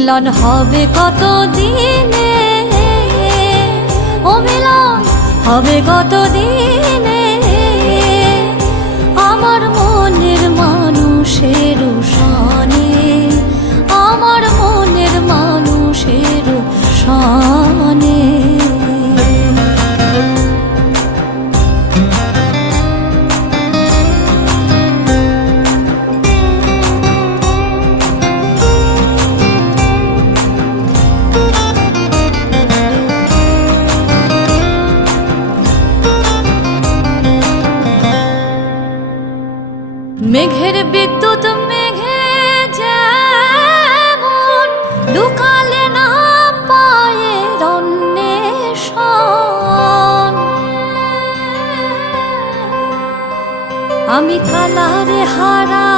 মিলন হবে কত দিনে, ও মিলন হবে কত দিনে, আমার মনের মানুষের সনে, আমার মনের মানুষের সনে। মেঘের বিদ্যুৎ মেঘে যেমন লুকালে না পায়ের অন্বেষণ, আমি কালারে হারা